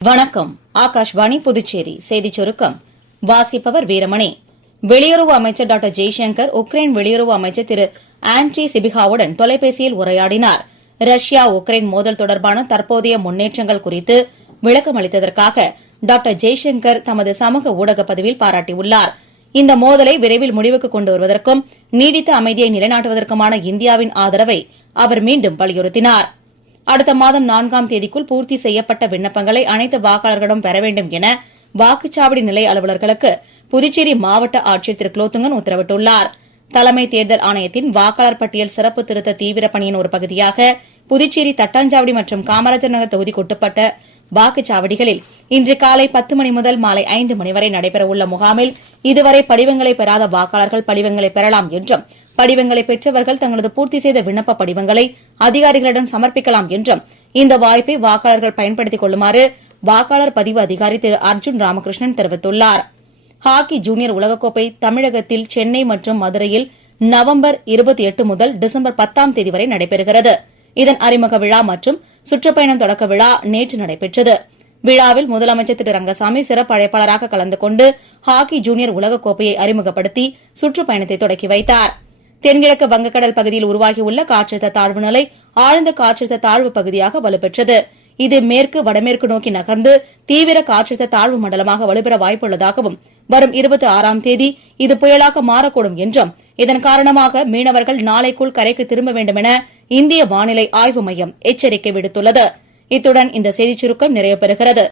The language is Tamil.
வணக்கம். ஆகாஷ்வாணி புதுச்சேரி செய்திச் சுருக்கம் வாசிப்பவர் வீரமணி. வெளியுறவு அமைச்சர் டாக்டர் ஜெய்சங்கர் உக்ரைன் வெளியுறவு அமைச்சர் திரு ஆண்ட்ரி சிபிஹாவுடன் தொலைபேசியில் உரையாடினார். ரஷ்யா உக்ரைன் மோதல் தொடர்பான தற்போதைய முன்னேற்றங்கள் குறித்து விளக்கமளித்ததற்காக டாக்டர் ஜெய்சங்கர் தமது சமூக ஊடக பதிவில் பாராட்டியுள்ளார். இந்த மோதலை விரைவில் முடிவுக்கு கொண்டு வருவதற்கும் நீடித்த அமைதியை நிலைநாட்டுவதற்குமான இந்தியாவின் ஆதரவை அவர் மீண்டும் வலியுறுத்தினார். அடுத்த மாதம் 4ஆம் தேதிக்குள் பூர்த்தி செய்யப்பட்ட விண்ணப்பங்களை அனைத்து வாக்காளர்களிடம் பெற வேண்டும் என வாக்குச்சாவடி நிலைய அலுவலர்களுக்கு புதுச்சேரி மாவட்ட ஆட்சியர் திரு குலோத்துங்கன் உத்தரவிட்டுள்ளார். தலைமை தேர்தல் ஆணையத்தின் வாக்காளர் பட்டியல் சிறப்பு திருத்த தீவிர பணியின் ஒரு பகுதியாக புதுச்சேரி தட்டாஞ்சாவடி மற்றும் காமராஜர் நகர் தொகுதிக்குட்பட்ட வாக்குச்சாவடிகளில் இன்று காலை 10 மணி முதல் மாலை 5 மணி வரை நடைபெறவுள்ள முகாமில் இதுவரை படிவங்களை பெறாத வாக்காளர்கள் படிவங்களை பெறலாம் என்றும் படிவங்களை பெற்றவர்கள் தங்களது பூர்த்தி செய்த விண்ணப்ப படிவங்களை அதிகாரிகளிடம் சமர்ப்பிக்கலாம் என்றும் இந்த வாய்ப்பை வாக்காளர்கள் பயன்படுத்திக் கொள்ளுமாறு வாக்காளர் பதிவு அதிகாரி திரு அர்ஜுன் ராமகிருஷ்ணன் தெரிவித்துள்ளார். ஹாக்கி ஜூனியர் உலகக்கோப்பை தமிழகத்தில் சென்னை மற்றும் மதுரையில் நவம்பர் 28 முதல் டிசம்பர் 10ஆம் தேதி வரை நடைபெறுகிறது. இதன் அறிமுக விழா மற்றும் சுற்றுப்பயணம் தொடக்க விழா நேற்று நடைபெற்றது. விழாவில் முதலமைச்சர் திரு ரங்கசாமி சிறப்பு அழைப்பாளராக கலந்து கொண்டு ஹாக்கி ஜூனியர் உலகக்கோப்பையை அறிமுகப்படுத்தி சுற்றுப்பயணத்தை தொடக்கி வைத்தார். தென்கிழக்கு வங்கக்கடல் பகுதியில் உருவாகியுள்ள காற்றழுத்த தாழ்வு நிலை ஆழ்ந்த காற்றழுத்த தாழ்வு பகுதியாக வலுப்பெற்றது. இது மேற்கு வடமேற்கு நோக்கி நகர்ந்து தீவிர காற்றழுத்த தாழ்வு மண்டலமாக வலுப்பெற வாய்ப்புள்ளதாகவும் வரும் 26ஆம் தேதி இது புயலாக மாறக்கூடும் என்றும் இதன் காரணமாக மீனவர்கள் நாளைக்குள் கரைக்கு திரும்ப வேண்டுமென இந்திய வானிலை ஆய்வு மையம் எச்சரிக்கை விடுத்துள்ளது. இத்துடன் இந்த செய்திச் சுருக்கம் நிறைவு பெறுகிறது.